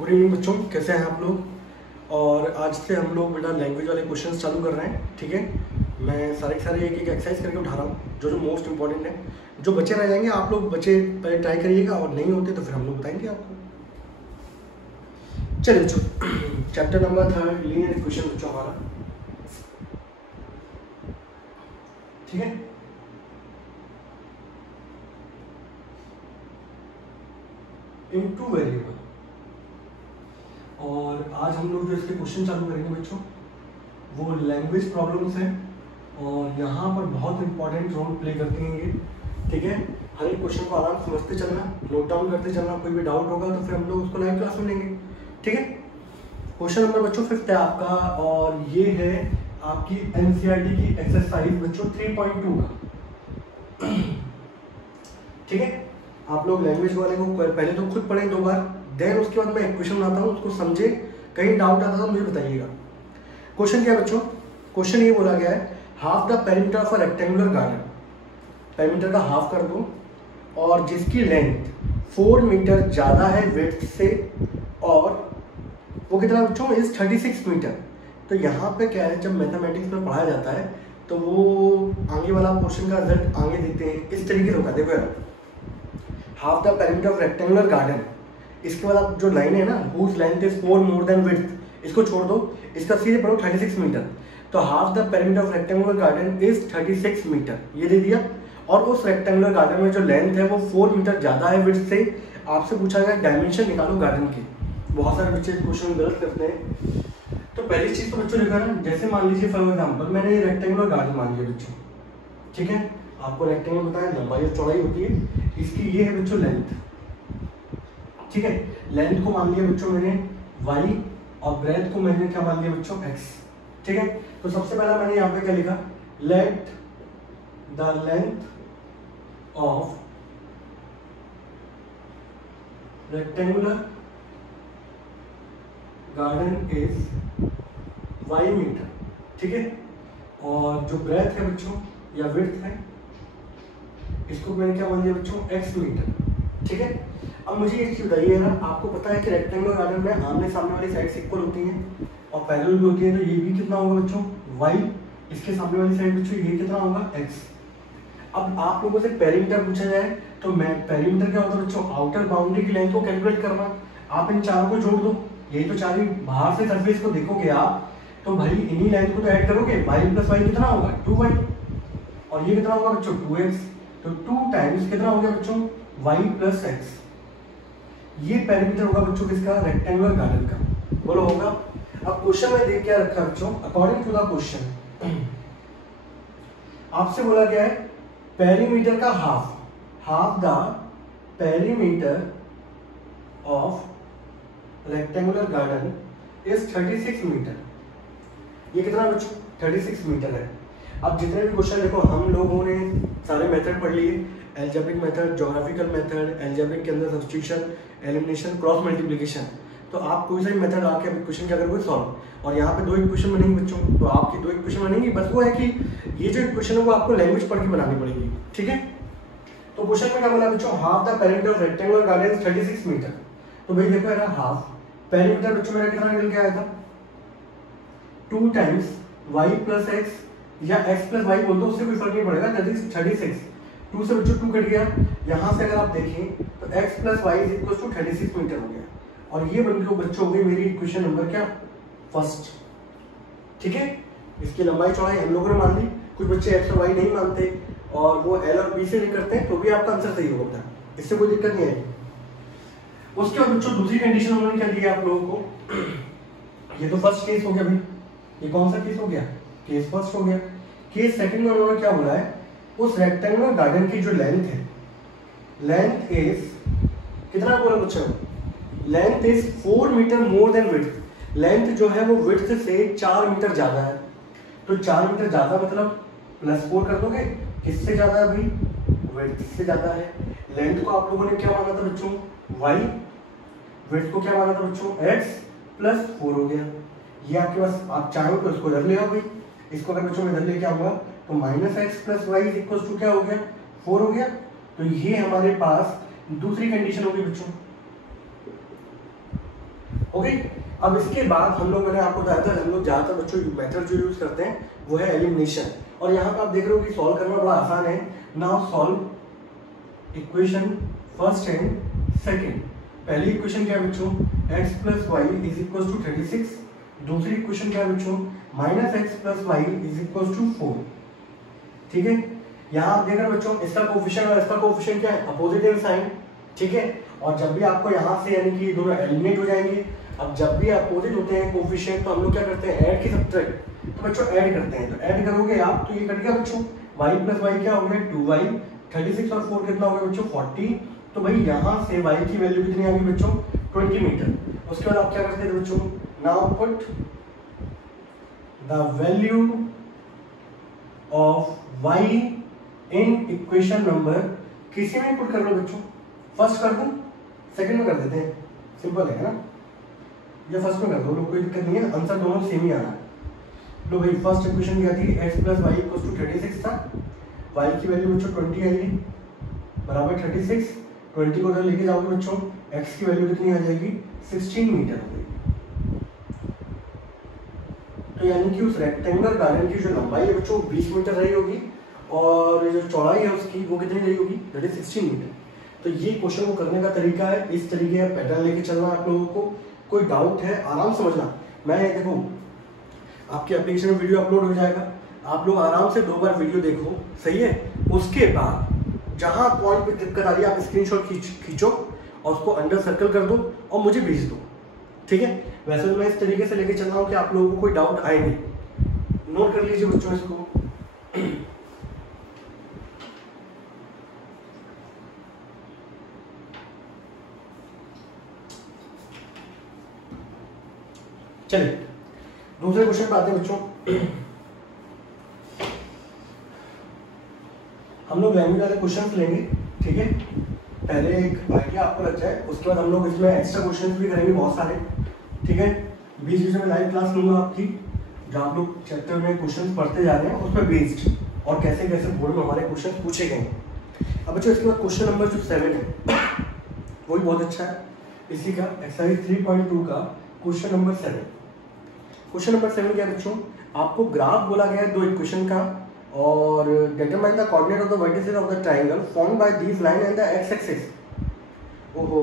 Good evening बच्चों, कैसे हैं आप लोग। और आज से हम लोग बेटा लैंग्वेज वाले क्वेश्चंस चालू कर रहे हैं। ठीक है, मैं सारे के सारे एक एक एक्सरसाइज करके उठा रहा हूँ जो जो मोस्ट इंपॉर्टेंट है। जो बच्चे रह जाएंगे आप लोग बच्चे पहले ट्राई करिएगा, और नहीं होते तो फिर हम लोग बताएंगे आपको। चलिए बच्चों, चैप्टर नंबर 3 लीनियर इक्वेशन बच्चों हमारा। ठीक है, इनटू वेरिएबल। और आज हम लोग जो इसके क्वेश्चन चालू करेंगे बच्चों वो लैंग्वेज प्रॉब्लम्स हैं, और यहाँ पर बहुत इंपॉर्टेंट रोल प्ले करती हैं ये। ठीक है, हर एक क्वेश्चन को आराम समझते चलना, नोट डाउन करते चलना। कोई भी डाउट होगा तो फिर हम लोग उसको लाइव क्लास में लेंगे। ठीक है, क्वेश्चन नंबर बच्चों 5 है आपका, और ये है आपकी एनसीईआरटी की एक्सरसाइज बच्चों 3.2 का। ठीक है, आप लोग लैंग्वेज वाले को पहले तो खुद पढ़ें 2 बार, देन उसके बाद मैं एक क्वेश्चन बनाता हूँ, उसको समझे। कहीं डाउट आता तो मुझे बताइएगा। क्वेश्चन क्या है बच्चों? क्वेश्चन ये बोला गया है, half the perimeter of a rectangular garden. Perimeter का हाफ कर दो, और जिसकी लेंथ 4 मीटर ज़्यादा है विड्थ से, और वो कितना बच्चों इस 36 मीटर। तो यहाँ पे क्या है, जब मैथमेटिक्स में पढ़ाया जाता है तो वो आगे वाला पोर्शन का रिजल्ट आगे देते हैं, इस तरीके से होता है। देखो यार, half the perimeter of rectangular garden, इसके बाद आप जो लाइन है ना, whose length is 4 more than width, इसको छोड़ दो, इसका सीधे पढ़ो 36 मीटर। तो half the perimeter of rectangular garden is 36 metre, ये दे दिया। और उस रेक्टेंगुलर गार्डन में जो लेंथ है वो 4 मीटर ज़्यादा है विड्थ से। आपसे पूछा गया डायमेंशन निकालो गार्डन की। बहुत सारे बच्चे क्वेश्चन गलत करते हैं। तो पहली चीज़ तो बच्चों लिखा ना, जैसे मान लीजिए फॉर एग्जाम्पल मैंने ये रेक्टेंगुलर गार्डन मान लिया बच्चों। ठीक है, आपको रेक्टेंगल बताया लंबाई और चौड़ाई होती है, इसकी ये है बच्चों लेंथ। ठीक है, लेंथ को मान लिया बच्चों मैंने y, और ब्रेथ को मैंने क्या मान लिया बच्चों x। ठीक है, तो सबसे पहला मैंने यहाँ पे क्या लिखा, let the length of rectangular garden is y metre. ठीक है, और जो ब्रेथ है बच्चों या विड्थ है, इसको मैंने क्या मान लिया बच्चों x मीटर। ठीक है, अब मुझे एक चीज बताइए ना, आपको पता है कि रेक्टेंगुलर गार्डन में आमने सामने वाली साइड्स इक्वल होती हैं और पैरेलल भी होती है। तो ये भी कितना होगा बच्चों y, इसके सामने वाली साइड बच्चों ये कितना होगा x। अब आप लोगों से पेरीमीटर पूछा जाए तो मैं पेरीमीटर क्या होता है बच्चों, आउटर बाउंड्री की लेंथ को कैलकुलेट करना। आप इन चारों को जोड़ दो, यही तो चार ही बाहर से सरफेस को देखोगे आप, तो भाई इन्हीं लेंथ को तो ऐड करोगे, y प्लस y कितना होगा 2y, और ये कितना होगा बच्चों 2x। तो 2 टाइम्स कितना हो गया बच्चों y प्लस x। ये पेरीमीटर होगा बच्चों किसका, रेक्टेंगुलर गार्डन का। बोलो होगा। अब क्वेश्चन में देख क्या रखा बच्चों, अकॉर्डिंग टू द क्वेश्चन आपसे बोला गया है पेरीमीटर का half, half the perimeter of rectangular garden is 36 metre. ये कितना बच्चों 36 मीटर है। अब जितने भी क्वेश्चन देखो, हम लोगों ने सारे मेथड पढ़ लिए, algebraic method, geographical method, algebraic के अंदर सब्स्टिट्यूशन, एलिमिनेशन, क्रॉस मल्टीप्लिकेशन। तो आप कोई सा भी मेथड आके क्वेश्चन क्या करोगे सॉल्व, और यहाँ पे 2 इक्वेशन बनेंगी बच्चों, तो आपकी 2 इक्वेशन बनेंगी। बस वो है कि ये जो इक्वेशन है वो आपको लैंग्वेज पढ़ के बनानी पड़ेगी। ठीक है, तो क्वेश्चन में क्या बोला बच्चों, half the perimeter of rectangular garden 36 metre. तो भाई देखो है हाफ पेरीमीटर बच्चों मेरा कितना निकल के आया था 2 टाइम्स y प्लस x, या x प्लस y बोल दो, उससे कोई फर्क नहीं पड़ेगा। That is 36। 2 से बच्चों 2 कट गया, यहाँ से अगर आप देखें तो x plus y is equal to 36 metre हो गया। और ये बनकर बच्चों हो गई मेरी इक्वेशन नंबर क्या, फर्स्ट। ठीक है, इसकी लंबाई चौड़ाई हम लोगों ने मान ली, कुछ बच्चे x और y नहीं मानते और वो l और b से नहीं करते हैं, तो भी आपका आंसर सही होता, इससे कोई दिक्कत नहीं आएगी। उसके बाद बच्चों दूसरी कंडीशन उन्होंने क्या दी आप लोगों को, ये तो फर्स्ट केस हो गया भाई, ये कौन सा केस हो गया, केस फर्स्ट हो गया। केस सेकंड में उन्होंने क्या बोला है, उस रेक्टेंगुलर गार्डन की जो लेंथ है, लेंथ इज कितना बोला बच्चों, length is 4 metre more than width. Length जो है वो विड्थ से 4 मीटर ज्यादा है। तो 4 मीटर ज्यादा मतलब +4 कर दोगे, किससे ज्यादा है भाई, विड्थ से ज्यादा है। लेंथ को आप लोगों ने क्या माना था बच्चों y, विड्थ को क्या माना था बच्चों x प्लस 4 हो गया। ये आपके पास, आप चाहो तो इसको इधर ले आओ भाई, इसको अगर बच्चों में इधर लेके आऊंगा तो -x plus y is equal to क्या हो गया 4 हो गया। तो ये हमारे पास दूसरी कंडीशन होगी बच्चों। ओके। अब इसके बाद हम लोग, मैंने आपको बताया था, हम लोग ज़्यादातर बच्चों मेथड जो यूज़ करते हैं वो है एलिमिनेशन। और यहाँ पे आप देख रहे हो कि सॉल्व करना बड़ा आसान है। Now solve equation first and second. पहली इक्वेशन क्या है बच्चों, x plus y is equal to 36। दूसरी इक्वेशन क्या है बच्चों, minus x plus y is equal to 4। ठीक है, यहाँ आप देख रहे हो बच्चों, इसका कोफिशिएंट और इसका कोफिशिएंट क्या है, अपोजिट इन साइन। ठीक है, और जब भी आपको यहाँ से यानी कि दोनों एलिमिनेट हो जाएंगे। अब जब भी अपोजिट होते हैं कोफिशिएंट तो हम लोग क्या करते हैं, ऐड की सब्ट्रैक्ट। तो बच्चों ऐड करते हैं, तो ऐड करोगे आप तो ये कटेगा बच्चों, y प्लस वाई क्या हो गया 2y, 36 और 4 कितना हो गया बच्चों 40। तो भाई यहाँ से y की वैल्यू कितनी आ गई बच्चों 20 मीटर। उसके बाद आप क्या करते हैं बच्चों, now put the value of y in equation number, किसी में पुट कर लो बच्चों, फर्स्ट कर दूं सेकंड में कर देते हैं, सिंपल है ना, या फर्स्ट में कर दो, कोई दिक्कत नहीं है, आंसर दोनों सेम ही आना है। लो भाई फर्स्ट इक्वेशन क्या थी, x plus y equal to 36 था, y की वैल्यू बच्चों 20 आएगी बराबर 36, 20 को उधर लेके जाओगे बच्चों, x की वैल्यू कितनी आ जाएगी 16 मीटर हो गई। तो यानी कि उस रेक्टेंगुलर गार्डन की जो लंबाई है बच्चों 20 मीटर रही होगी और जो चौड़ाई है उसकी वो कितनी रही होगी, दैट इज 16 मीटर। तो ये क्वेश्चन को करने का तरीका है, इस तरीके का पैटर्न लेके चलना आप लोगों को। कोई डाउट है आराम समझना, मैं देखो आपके एप्लीकेशन में वीडियो अपलोड हो जाएगा, आप लोग आराम से 2 बार वीडियो देखो, सही है। उसके बाद जहां पॉइंट पे दिक्कत आ रही है आप स्क्रीनशॉट खींचो और उसको अंडर सर्कल कर दो और मुझे भेज दो, ठीक है। वैसे तो मैं इस तरीके से लेके चल रहा हूँ कि आप लोगों को कोई डाउट आए नहीं। नोट कर लीजिए बच्चों इसको। चलिए दूसरे क्वेश्चन पे आते हैं बच्चों। हम लोग लैंग्वेज वाले क्वेश्चंस लेंगे, ठीक है। पहले एक आइडिया आपको लग जाए, उसके बाद हम लोग इसमें एक्स्ट्रा क्वेश्चंस भी करेंगे बहुत सारे, ठीक है। बीच बीच में लाइव क्लास लूंगा आपकी, जहाँ आप लोग चैप्टर में क्वेश्चंस पढ़ते जा रहे हैं उस पर बेस्ड, और कैसे कैसे बोर्ड में हमारे क्वेश्चन पूछे गए। अब बच्चों इसके बाद क्वेश्चन नंबर जो 7 है वो भी बहुत अच्छा है, इसी का एक्सरसाइज 3.2 का क्वेश्चन नंबर 7। क्वेश्चन नंबर 7 क्या है बच्चों, आपको ग्राफ बोला गया है 2 इक्वेशन का, और determine the coordinate of the vertices of the triangle formed by these line and the X axis, ओहो,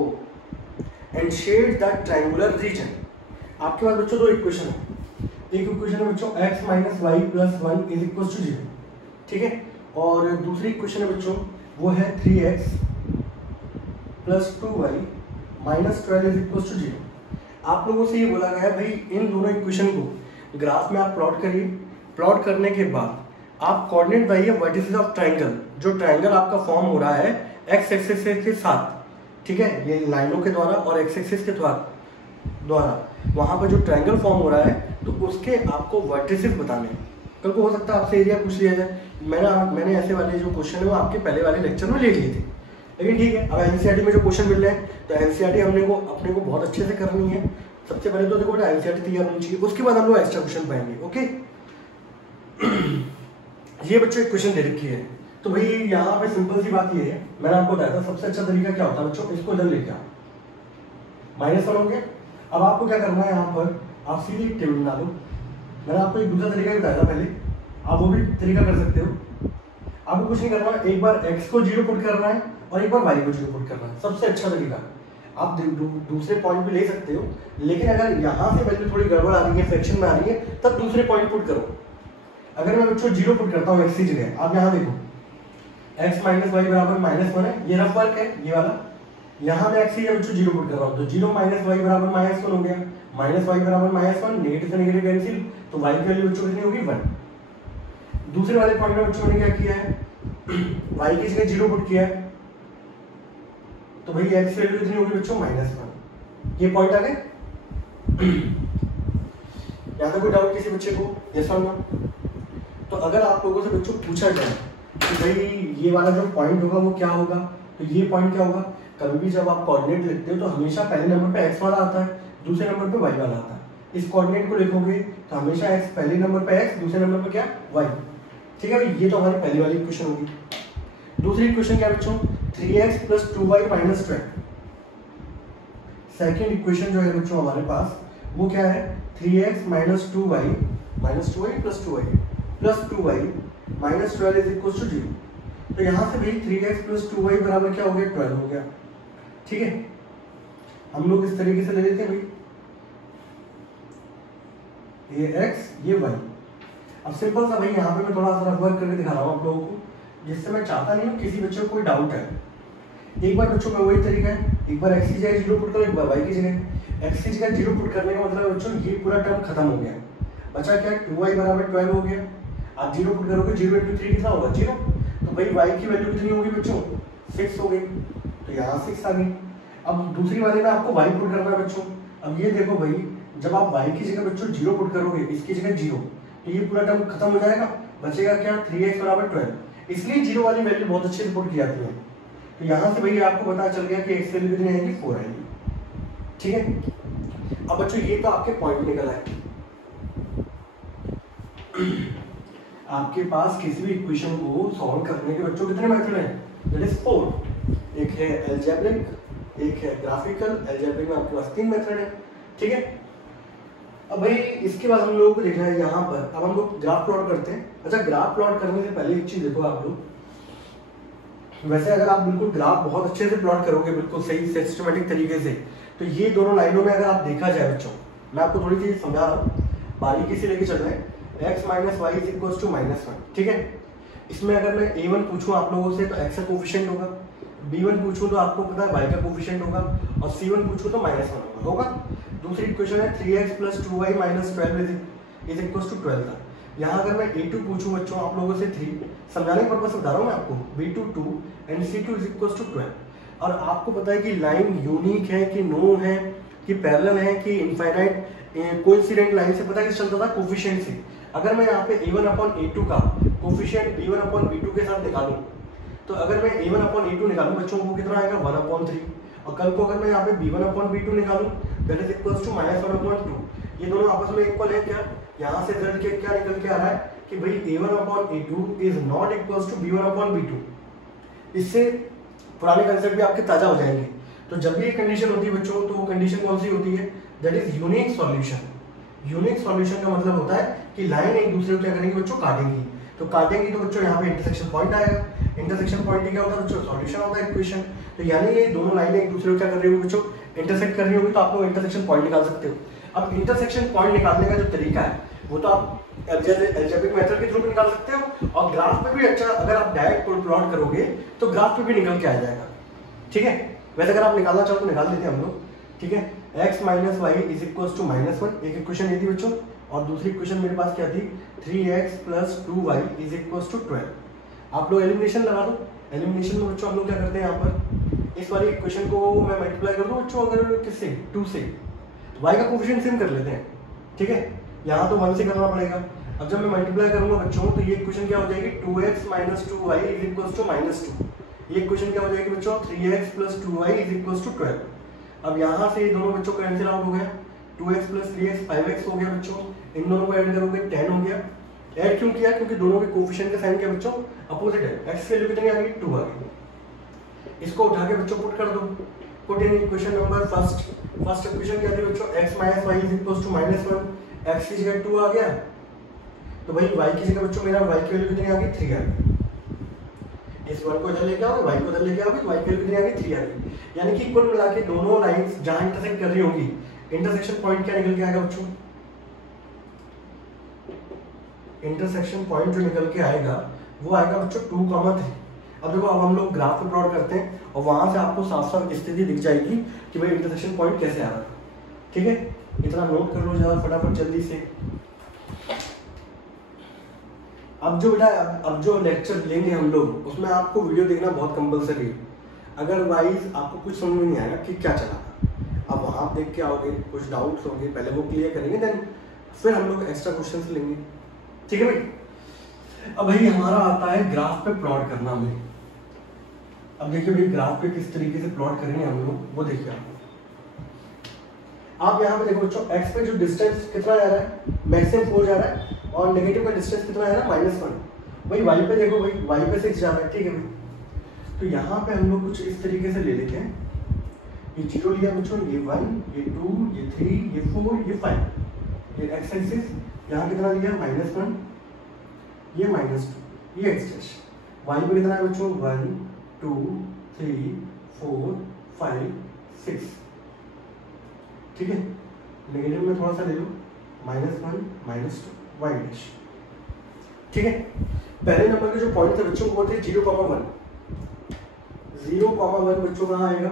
and shade the triangular region. आपके पास बच्चों 2 इक्वेशन है, एक इक्वेशन है बच्चों x minus y plus 1 is equal to 0, ठीक है। और दूसरी इक्वेशन है बच्चों वो है 3x plus 2y minus 12 is equal to 0। आप लोगों से ये बोला गया है भाई इन दोनों इक्वेशन को ग्राफ में आप प्लॉट करिए, प्लॉट करने के बाद आप कोऑर्डिनेट बताइए वर्टिसेस ऑफ ट्रायंगल, जो ट्रायंगल आपका फॉर्म हो रहा है एक्स एक्सिस के साथ, ठीक है, ये लाइनों के द्वारा और एक्स एक्सिस के द्वारा वहां पर जो ट्रायंगल फॉर्म हो रहा है तो उसके आपको वर्टिसेस बताने हैं। कल को हो सकता है आपसे एरिया पूछ लिया जाए, मैंने ऐसे वाले जो क्वेश्चन है वो आपके पहले वाले लेक्चर में ले लिए थे, लेकिन ठीक है अब एनसीईआरटी में जो क्वेश्चन मिल रहे हैं तो एनसीईआरटी अपने को बहुत अच्छे से करनी है। सबसे पहले तो देखो बेटा एनसीईआरटी तैयार होनी चाहिए, उसके बाद हम लोग एक्स्ट्रा क्वेश्चन पाएंगे, ओके। ये बच्चों एक क्वेश्चन दे रखी है, तो भाई यहाँ पे सिंपल सी बात ये है, मैंने आपको बताया था सबसे अच्छा तरीका क्या होता है बच्चों, इसको इधर लेके आओ, -1 हो गया। अब आपको क्या करना है, यहाँ पर आप सीधे एक टेबल बना लो। मैंने आपको एक दूसरा तरीका बताया था पहले, आप वो भी तरीका कर सकते हो। आपको कुछ नहीं करना, एक बार x को 0 पुट करना है और एक बार y को 0 पुट करना है, सबसे अच्छा तरीका। आप दूसरे पॉइंट पे ले सकते हो, लेकिन अगर यहाँ से वैल्यू थोड़ी गड़बड़ आ रही है, फ्रैक्शन में आ रही है, तब दूसरे पॉइंट पुट करो। अगर मैं बच्चों 0 पुट करता हूँ x की जगह, आप यहाँ देखो x माइनस वाई बराबर -1 है, ये रफ वर्क है ये वाला। यहाँ मैं x की जगह बच्चों 0 पुट कर रहा हूँ, तो 0 माइनस वाई बराबर -1 हो गया, -y बराबर -1, नेगेटिव से नेगेटिव कैंसिल, तो y की वैल्यू बच्चों कितनी होगी 1। दूसरे वाले पॉइंट में बच्चों ने क्या किया है, y की जगह 0 पुट किया है, तो भाई x की वैल्यू कितनी होगी बच्चों -1। ये पॉइंट आ गए। यहाँ तक कोई डाउट किसी बच्चे को, यस और नो? तो अगर आप लोगों से बच्चों पूछा जाए कि भाई ये वाला जो पॉइंट होगा वो क्या होगा, तो ये पॉइंट क्या होगा, कभी भी जब आप कोऑर्डिनेट लिखते हो तो हमेशा पहले नंबर पे x वाला आता है, दूसरे नंबर पे y वाला आता है। इस कोऑर्डिनेट को लिखोगे तो हमेशा x पहले नंबर पे x, दूसरे नंबर पे क्या y, ठीक है भाई। ये तो हमारी पहली वाली इक्वेशन होगी। दूसरी इक्वेशन क्या बच्चों, 3x plus 2y minus 12। Second equation जो है बच्चों हमारे पास वो क्या है, 3x minus 2y plus 2y minus 12 is equal to 0। तो यहाँ से भाई 3x प्लस 2y बराबर क्या हो गया, 12 हो गया। ठीक है, हम लोग इस तरीके से ले लेते हैं भाई, ये x ये y। अब सिंपल सा भाई यहाँ पे मैं थोड़ा सा वर्क करके दिखा रहा हूँ आप लोगों को, जिससे मैं चाहता नहीं हूँ किसी बच्चे को कोई डाउट है। एक बार बच्चों का वही तरीका है, एक बार x की जगह 0 पुट करो, एक बार y की जगह। x की जगह 0 पुट करने का मतलब बच्चों ये पूरा टर्म खत्म हो गया, बचा क्या, 2y बराबर 12 हो गया। आप 0 पुट करोगे, 0 इंटू 3 कितना होगा, 0। तो भाई y की वैल्यू कितनी होगी बच्चों, 6 हो गई, तो यहाँ 6 आ गई। अब दूसरी वाले में आपको y पुट करना है बच्चों। अब ये देखो भाई, जब आप y की जगह बच्चों 0 पुट करोगे, इसकी जगह 0, तो ये पूरा टर्म खत्म हो जाएगा, बचेगा क्या, 3x बराबर 12। इसलिए 0 वाली वैल्यू बहुत अच्छे से पुट की जाती है। तो यहाँ से भाई आपको पता चल गया कि x वैल्यू कितनी आएगी, 4 आएगी। ठीक है, अब बच्चों ये तो आपके पॉइंट निकल आए। आपके पास किसी भी इक्वेशन को सॉल्व करने के बच्चों कितने मेथड हैं, दैट इज 4। एक है एल्जेब्रिक, एक है ग्राफिकल। एल्जेब्रिक में आपके पास 3 मेथड है। ठीक है, अब भाई इसके बाद हम लोगों को देखना है यहाँ पर, अब हम लोग ग्राफ प्लॉट करते हैं। अच्छा, ग्राफ प्लॉट करने से पहले एक चीज देखो आप लोग, वैसे अगर आप बिल्कुल ग्राफ बहुत अच्छे से प्लॉट करोगे, बिल्कुल सही सिस्टमेटिक तरीके से, तो ये दोनों लाइनों में अगर आप देखा जाए बच्चों, मैं आपको थोड़ी सी समझा रहा हूँ, बारीकी से लेके चल रहे हैं। x minus y is equal to -1। ठीक है, इसमें अगर मैं a1 पूछूं आप लोगों से तो x का कोफिशिएंट होगा, b1 पूछूं तो आपको पता है y का कोफिशिएंट होगा, और c1 पूछूं तो -1 होगा। दूसरी इक्वेशन है 3x plus 2y minus 12 is equal to 12 था। यहाँ अगर मैं a2 पूछूं बच्चों आप लोगों से 3, समझाने के पर्पज से बता रहा हूँ मैं आपको, b2 2 and c2 is equal to 12। और आपको पता है कि लाइन यूनिक है कि नो है कि पैरेलल है कि इनफाइनाइट कोइंसिडेंट लाइन से पता कैसे चलता था, कोफिशिएंट से। अगर मैं यहाँ पे a1/a2 का कोफिशिएंट b1/b2 के साथ निकालूं, तो अगर मैं a1/a2 निकालूं बच्चों को कितना आएगा, 1/3। और कल को अगर मैं यहाँ पे b1/b2 निकालूं, दैट इज इक्वल्स टू -1/2। ये दोनों आपस में इक्वल है क्या, यहाँ से रिजल्ट के क्या निकल के आ रहा है कि भाई a1/a2 is not equals to b1/b2। इससे पुराने कंसेप्ट भी आपके ताजा हो जाएंगे। तो जब भी ये कंडीशन होती है बच्चों, तो वो कंडीशन कौन सी होती है, that is unique solution. Unique solution का मतलब होता है कि लाइन एक दूसरे को क्या करेंगी बच्चों, काटेंगी। तो काटेंगी तो बच्चों यहाँ पे इंटरसेक्शन पॉइंट आएगा। इंटरसेक्शन पॉइंट क्या होता है बच्चों, सॉल्यूशन होता है इक्वेशन। तो यानी ये दोनों लाइनें एक दूसरे को क्या कर रही होगी बच्चों, इंटरसेक्ट कर रही होगी, तो आप लोग इंटरसेक्शन पॉइंट निकाल सकते हो। अब इंटरसेक्शन पॉइंट निकालने का जो तरीका है वो तो आप एल्जेब्रिक मेथड के थ्रू भी निकाल सकते हो, और ग्राफ पे भी अच्छा, अगर आप डायरेक्ट प्लॉट करोगे तो ग्राफ पे भी निकल के आ जाएगा। ठीक है, वैसे अगर आप निकालना चाहो तो निकाल देते हैं हम लोग। ठीक है, x minus y is equal to -1, एक इक्वेशन ये थी बच्चों, और दूसरी इक्वेशन मेरे पास क्या थी, 3x plus 2y is equal to 12। आप लोग एलिमिनेशन लगा दो। एलिमिनेशन में बच्चों हम लोग क्या करते हैं, यहाँ पर इस वाली इक्वेशन को मैं मल्टीप्लाई कर दूँ बच्चों, अगर किससे, 2 से, y का कोफिशिएंट सेम कर लेते हैं। ठीक है, यहाँ तो 1 से करना पड़ेगा। अब जब मैं मल्टीप्लाई करूंगा बच्चों, तो ये इक्वेशन क्या हो जाएगी, 2x minus 2y is equal to -2। ये इक्वेशन क्या हो जाएगी बच्चों, 3x plus 2y is equal to 12। अब यहाँ से ये दोनों बच्चों का कैंसिल आउट हो गया, 2x प्लस 3x 5x हो गया बच्चों, इन दोनों को ऐड करोगे 10 हो गया। ऐड क्यों किया, क्योंकि दोनों के कोफिशिएंट का साइन क्या बच्चों, अपोजिट है। x की वैल्यू कितनी आ गई, 2 आ गई। इसको उठा के बच्चों पुट कर दो, put in equation number first equation क्या थी बच्चों, x minus y is equal to -1, x की जगह 2 आ गया, तो भाई y की जगह बच्चों मेरा y की वैल्यू कितनी आ गई, 3 आ गई। इस 1 को इधर लेके आओगे, y को इधर लेके आओगे, तो y की वैल्यू कितनी आ गई, 3 आ गई। यानी कि कुल मिला के दोनों लाइंस जहां इंटरसेक्ट कर रही होंगी, इंटरसेक्शन पॉइंट क्या निकल के आएगा बच्चों, इंटरसेक्शन पॉइंट जो निकल के आएगा वो आएगा बच्चों 2,3। अब देखो, अब हम लोग ग्राफ पे प्लॉट करते हैं, और वहां से आपको साफ साफ स्थिति दिख जाएगी कि भाई इंटरसेक्शन पॉइंट कैसे आ रहा है। ठीक है, इतना नोट कर लो जरा फटाफट जल्दी से। अब जो बेटा अब जो लेक्चर लेंगे हम लोग, उसमें आपको वीडियो देखना बहुत कंपलसरी है। अदरवाइज आपको कुछ समझ में नहीं आएगा कि क्या चला था। अब वहाँ देख के आओगे, कुछ डाउट्स होंगे, पहले वो क्लियर करेंगे, देन फिर हम लोग एक्स्ट्रा क्वेश्चंस लेंगे। ठीक है भाई। अब भाई हमारा आता है ग्राफ पे प्लॉट करना में। अब देखिए भाई, ग्राफ पे किस तरीके से प्लॉट करेंगे हम लोग, वो देखिए आप यहाँ पे देखो बच्चों, x पे जो डिस्टेंस कितना जा रहा है, मैक्सिमम 4 जा रहा है, और नेगेटिव का डिस्टेंस कितना है ना, -1। भाई y पे देखो, भाई y पे 6 जा रहा है। ठीक है भाई, तो यहाँ पे हम लोग कुछ इस तरीके से ले लेते हैं। ये 0 लिया बच्चों, ये 1, ये 2, ये 3, ये 4, ये 5, ये एक्स एक्सिस। यहाँ कितना लिया -1, ये -2, ये एक्स डैश। वाई पे कितना है बच्चों 1 2 3 4 5 6, ठीक है। नेगेटिव में थोड़ा सा ले लो, -1 -2 वाई डैश, ठीक है। पहले नंबर के जो पॉइंट थे बच्चों वो थे 0,1। 0,1 बच्चों कहाँ आएगा,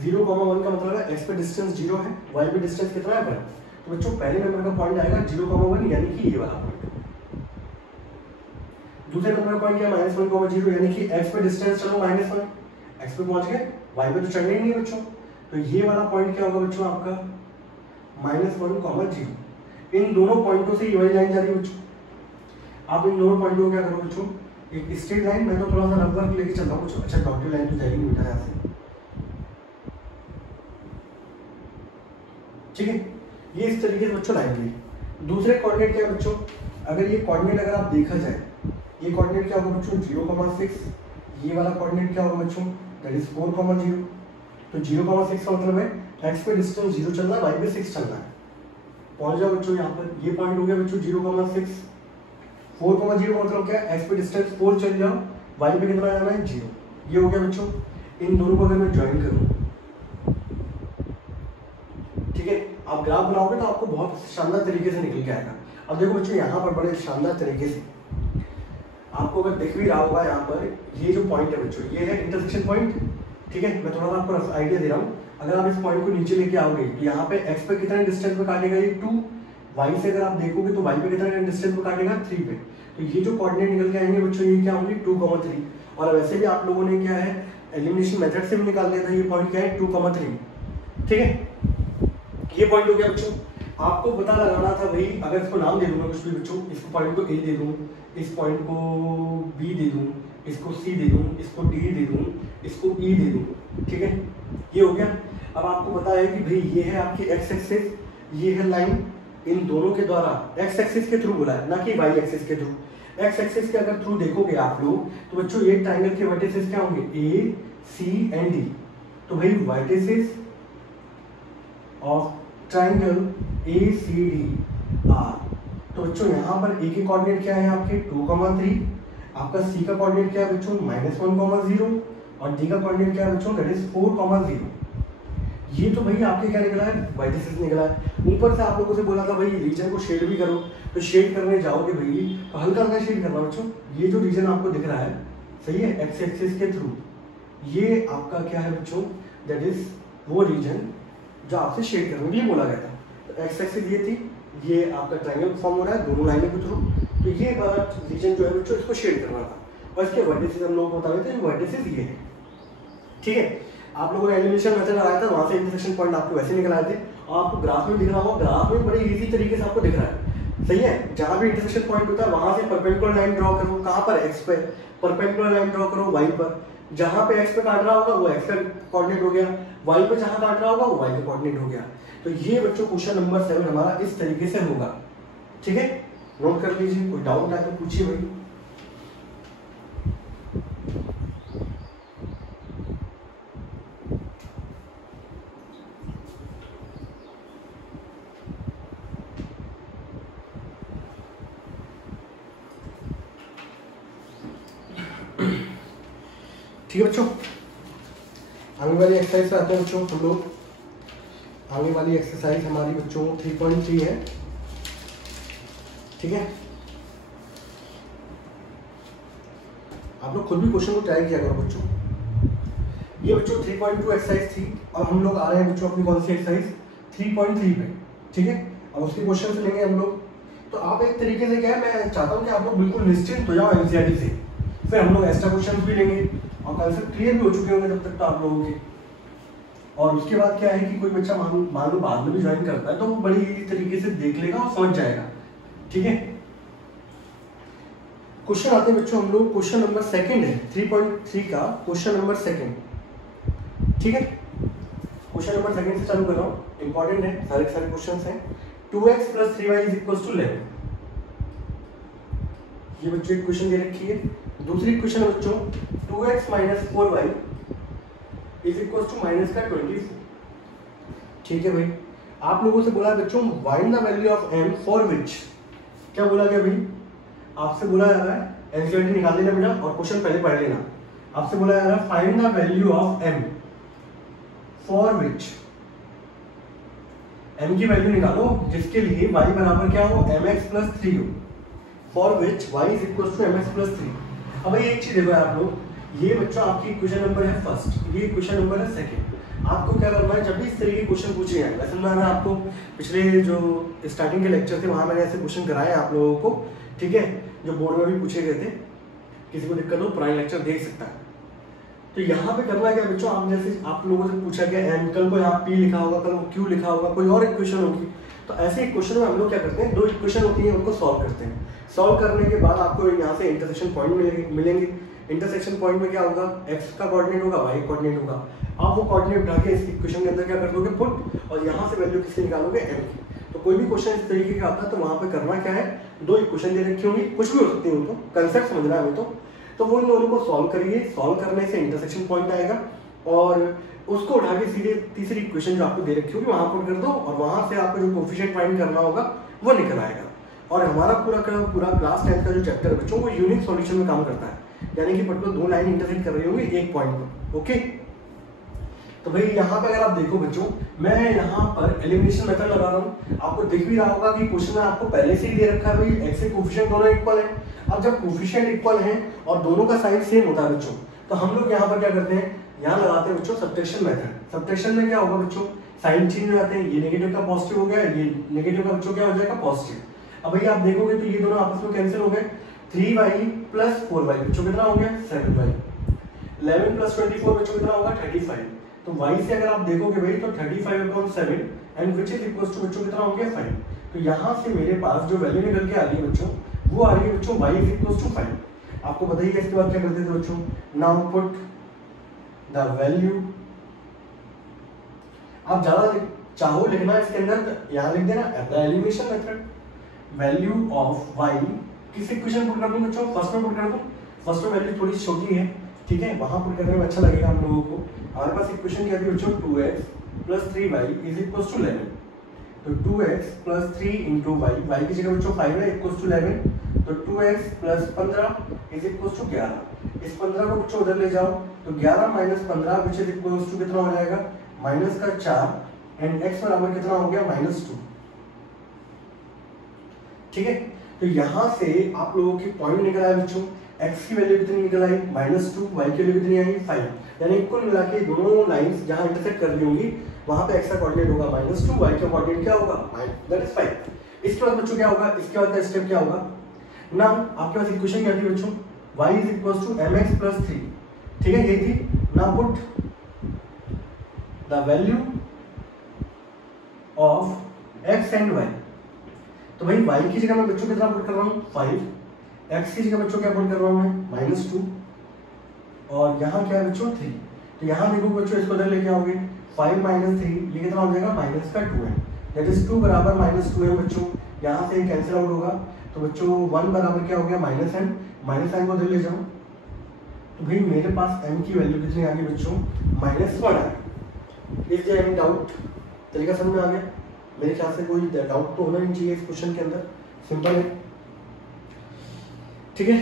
0,1 का मतलब है एक्स पे डिस्टेंस 0 है, वाई पे डिस्टेंस कितना है 1। तो बच्चों पहले नंबर का पॉइंट आएगा 0,1 यानी कि ये वाला पॉइंट। दूसरे नंबर का पॉइंट क्या है -1,0 यानी कि एक्स पे डिस्टेंस चलो -1, एक्स पे पहुंच गए, वाई पे तो चढ़ने ही नहीं है बच्चों। तो ये वाला पॉइंट क्या होगा बच्चों आपका -1,0। इन दोनों पॉइंटों से ये वाली लाइन जा रही है बच्चों। आप इन दोनों पॉइंटों को क्या करो बच्चों, एक स्ट्रेट लाइन, मैं तो थोड़ा सा रफ वर्क लेके चलता हूँ बच्चों। अच्छा डॉटेड लाइन तो जाएगी बेटा यहाँ से, ठीक है। ये इस तरीके से बच्चों लाइन ली। दूसरे कोऑर्डिनेट क्या है बच्चों, अगर ये कोऑर्डिनेट अगर आप देखा जाए, ये कोऑर्डिनेट क्या होगा बच्चों 0,6, ये वाला कोऑर्डिनेट क्या होगा बच्चों दैट इज 4,0। तो 0,6 का मतलब है एक्स पे डिस्टेंस 0 चलना है, वाई पे 6 चलना है। पहुंच जाओ बच्चों यहाँ पर, ये पॉइंट हो गया बच्चों 0,6। 4,0 का मतलब क्या है एक्स पे डिस्टेंस 4 चल जाओ, वाई पे कितना जाना है 0। ये हो गया बच्चों। इन दोनों को अगर मैं ज्वाइन करूँ, ठीक है, आप ग्राफ बनाओगे तो आपको बहुत शानदार तरीके से निकल के आएगा। अब देखो बच्चों यहाँ पर बड़े शानदार तरीके से आपको अगर दिख भी रहा होगा, यहाँ पर ये जो पॉइंट है बच्चों ये है इंटरसेक्शन पॉइंट, ठीक है। मैं थोड़ा सा आपको आइडिया दे रहा हूँ। अगर आप इस पॉइंट को नीचे लेके आओगे, यहाँ पे एक्स पे कितना डिस्टेंस पे काटेगा ये 2, वाई से अगर आप देखोगे तो वाई पे कितना डिस्टेंस पे काटेगा 3 पे। तो ये जो कोऑर्डिनेट निकल के आएंगे बच्चों ये क्या होंगे 2,3। और वैसे भी आप लोगों ने क्या है एलिमिनेशन मेथड से भी निकाल दिया था, ये पॉइंट क्या है 2,3, ठीक है। ये पॉइंट हो गया बच्चों। आपको पता लगाना था भाई, अगर इसको नाम दे दूंगा कुछ भी बच्चों, इस पॉइंट को ए दे दूं, इस पॉइंट को बी दे दूं, इसको सी दे दूं, इसको डी दे दूं, इसको ई दे दूं, ठीक है। ये हो गया। अब आपको पता है कि भाई ये है आपकी एक्स एक्सिस, ये है लाइन, इन दोनों के द्वारा एक्स एक्सिस के थ्रू बोला है ना कि वाई एक्सिस के थ्रू। एक्स एक्सिस के अगर थ्रू देखोगे आप लोग तो बच्चों ये ट्रायंगल के वर्टिसेस क्या होंगे ए सी एंड डी। तो भाई vertices of triangle A C D are. तो बच्चों यहाँ पर ए के कोऑर्डिनेट क्या है आपके 2,3, आपका सी का कोऑर्डिनेट क्या है बच्चों -1,0 और डी का कोऑर्डिनेट क्या है बच्चों दैट इज 4,0। ये तो भाई आपके क्या निकला है वर्टिसेस निकला है। ऊपर से आप लोगों से बोला था भाई रीजन को शेड भी करो, तो शेड करने जाओगे भाई तो हल्का हल्का शेड करना बच्चों। ये जो रीजन आपको दिख रहा है सही है एक्स एक्सिस के थ्रू, ये आपका क्या है बच्चों दैट इज वो रीजन जो आपसे शेड करने के लिए बोला गया था। तो एक्स एक्सिस ये थी, ये आपका ट्रायंगल फॉर्म हो रहा है दोनों लाइनों के थ्रू। तो ये वाला रीजन जो है बच्चों इसको शेड करना था, और इसके वर्टिसेस हम लोगों को बता रहे थे वर्टिसेस ये है, ठीक है। आप लोगों ने एनिमेशन मेथड लगाया था, वहां से इंटरसेक्शन पॉइंट आपको वैसे निकल आए थे, और आपको ग्राफ में दिख रहा होगा, ग्राफ में बड़े इजी तरीके से आपको दिख रहा है, सही है। जहां भी इंटरसेक्शन पॉइंट होता है वहां से परपेंडिकुलर लाइन ड्रॉ करो, कहां पर एक्स पे, परपेंडिकुलर लाइन ड्रॉ करो वाई पर, जहां पे एक्स पे काट रहा होगा वो एक्स का कोऑर्डिनेट हो गया, वाई पे जहां काट रहा होगा वो वाई का कोऑर्डिनेट हो गया। तो ये बच्चों क्वेश्चन नंबर 7 हमारा इस तरीके से होगा, ठीक है। नोट कर लीजिए, कोई डाउट आए तो पूछिए भाई। ठीक है बच्चों, आगे वाली एक्सरसाइज आते हैं बच्चों हम लोग। आगे वाली एक्सरसाइज हमारी बच्चों 3.3 है, ठीक है। आप लोग खुद भी क्वेश्चन को ट्राई किया करो बच्चों। ये बच्चों 3.2 एक्सरसाइज थी, और हम लोग आ रहे हैं बच्चों अपनी कौन सी एक्सरसाइज 3.3 पे, ठीक है। अब उसके क्वेश्चन लेंगे हम लोग। तो आप एक तरीके से क्या है, मैं चाहता हूँ कि आप लोग बिल्कुल निश्चिंत हो जाओ एनसीईआरटी से, फिर हम लोग एक्स्ट्रा क्वेश्चन भी लेंगे और कंसेप्ट क्लियर भी हो चुके होंगे तब तक तो आप लोगों के। और उसके बाद क्या है कि कोई बच्चा मान लो बाद में भी ज्वाइन करता है तो वो बड़ी तरीके से देख लेगा और समझ जाएगा, ठीक है। क्वेश्चन आते हैं बच्चों हम लोग, क्वेश्चन नंबर 2 है 3.3 का क्वेश्चन नंबर 2, ठीक है। क्वेश्चन नंबर 2 से चालू कर रहा हूँ, इंपॉर्टेंट है, सारे क्वेश्चन हैं। 2x + 3y = 11। ये बच्चों एक क्वेश्चन दे रखी है। दूसरी क्वेश्चन है बच्चों 2x - 4y = -24। ठीक है भाई, आप लोगों से बोला बच्चों find the value of m for which, क्या बोला गया भाई, आपसे बोला जा रहा है एनसीईआरटी निकाल लेना बेटा और क्वेश्चन पहले पढ़ लेना। आपसे बोला जा रहा है find the value of m for which, m की वैल्यू निकालो जिसके लिए y बराबर क्या हो mx प्लस 3 हो, for which y is equal to mx plus 3। अब भाई एक चीज देखो आप लोग, ये बच्चों आपकी क्वेश्चन नंबर है फर्स्ट, ये क्वेश्चन नंबर है सेकंड। आपको क्या करना है, जब भी इस तरह के क्वेश्चन पूछे जाए, वैसे मैंने आपको पिछले जो स्टार्टिंग के लेक्चर थे वहां मैंने ऐसे क्वेश्चन कराए आप लोगों को, ठीक है, जो बोर्ड में भी पूछे गए थे। किसी को दिक्कत हो पुराने लेक्चर देख सकता है। तो यहाँ पे करना क्या बच्चों, आप जैसे आप लोगों से पूछा गया एम, कल को यहाँ पी लिखा होगा, कल को क्यू लिखा होगा, कोई और इक्वेशन होगी, तो ऐसे इक्वेशन में हम लोग क्या करते हैं, दो इक्वेशन होती है उनको सॉल्व करते हैं। सॉल्व करने के बाद आपको यहाँ से इंटरसेक्शन पॉइंट मिलेंगे। इंटरसेक्शन पॉइंट में क्या होगा, x का कोऑर्डिनेट होगा, y कोऑर्डिनेट होगा। आप वो कोऑर्डिनेट उठा के इस इक्वेशन के अंदर क्या कर दोगे, पुट, और यहाँ से वैल्यू किससे निकालोगे, m की। तो कोई भी क्वेश्चन इस तरीके का आता है तो वहां पे करना क्या है, दो इक्वेशन दे रखी होंगी, कुछ भी हो सकती है, उनको कंसेप्ट समझना है हमें तो वो इन दोनों को सॉल्व करिए। सॉल्व करने से इंटरसेक्शन पॉइंट आएगा और उसको उठा के सीधे तीसरी इक्वेशन जो आपको दे रखी होगी वहां पुट कर दो और वहां से आपको जो कोफिशिएंट फाइंड करना होगा वो निकल आएगा। और हमारा पूरा क्लास 10 का जो चैप्टर है बच्चों वो यूनिक सॉल्यूशन में काम करता है, यानी कि पर्टिकुलर दो लाइन इंटरसेक्ट कर रही होंगी एक पॉइंट पर। ओके, तो भाई यहाँ पे अगर आप देखो बच्चों, मैं यहाँ पर एलिमिनेशन मेथड लगा रहा हूँ, आपको दिख भी रहा होगा कि क्वेश्चन में आपको पहले से ही दे रखा है भाई एक्स के कोफिशिएंट दोनों इक्वल है। अब जब कोफिशिएंट इक्वल है और दोनों का साइन सेम होता है बच्चों, तो हम लोग यहाँ पर क्या करते हैं, यहाँ लगाते हैं बच्चों सब्ट्रैक्शन मेथड। सब्ट्रैक्शन में क्या होगा बच्चों, साइन चेंज हो जाते हैं, ये नेगेटिव का पॉजिटिव हो गया, ये नेगेटिव का बच्चों क्या हो जाएगा पॉजिटिव। अब भैया आप देखोगे तो ये दोनों आपस में कैंसिल हो गए, 3y प्लस 4y बच्चों कितना हो गया 7y, 11 प्लस 24 बच्चों कितना होगा 35। तो y से अगर आप देखोगे भाई तो 35/7 and which is equal to बच्चों कितना हो गया 5। तो यहाँ से मेरे पास जो वैल्यू निकल के आ रही है बच्चों वो आ रही है बच्चों y इज इक्वल टू 5। आपको बताइए इसके बाद क्या करते थे बच्चों, नाउ पुट द वैल्यू, आप ज्यादा चाहो लिखना इसके अंदर यहाँ लिख देना the elimination method, value of y किस इक्वेशन पुट कर दूं बच्चों, फर्स्ट में पुट कर दूं। फर्स्ट में वैल्यू थोड़ी छोटी है, ठीक है, वहां पुट करने में अच्छा लगेगा हम लोगों को। हमारे पास इक्वेशन क्या थी बच्चों, 2x plus 3y is equal to 11। तो 2x प्लस 3 इंटू y की जगह बच्चों 5 है इक्वल टू 11, तो 2x plus 15 is equal to 11। इस 15 को बच्चों उधर ले जाओ तो 11 minus 15 which is equal to कितना हो जाएगा माइनस का 4 एंड x बराबर कितना हो गया -2। ठीक है, तो यहाँ से आप लोगों की पॉइंट निकल आया बच्चों, x की वैल्यू कितनी निकल आई -2, y की वैल्यू कितनी आई 5। यानी कुल मिला के दोनों लाइंस जहाँ इंटरसेक्ट कर रही होंगी वहां पे x का कोऑर्डिनेट होगा -2, y का कोऑर्डिनेट क्या होगा दैट इज 5। इसके बाद बच्चों क्या होगा, इसके बाद का स्टेप क्या होगा ना, आपके पास इक्वेशन क्या थी बच्चों, y is equal to mx plus 3, ठीक है, ये थी ना, put the value of x and y। तो भाई y की जगह मैं बच्चों कितना पुट कर रहा हूँ 5, x की जगह बच्चों क्या पुट कर रहा हूँ मैं -2 और यहाँ क्या है बच्चों 3। तो यहाँ देखो बच्चों इसको इधर लेके आओगे 5 माइनस 3 ये कितना हो जाएगा माइनस का 2 है, दैट इज 2 बराबर -2 है बच्चों। यहाँ से कैंसिल आउट होगा तो बच्चों 1 बराबर क्या हो गया -n को इधर ले जाओ तो भाई मेरे पास m की वैल्यू कितनी आ गई बच्चों -1 आ गई। इज देयर एनी डाउट, तरीका समझ में आ गया? मेरे ख्याल से कोई डाउट तो होना नहीं चाहिए इस क्वेश्चन के अंदर, सिंपल है, ठीक है।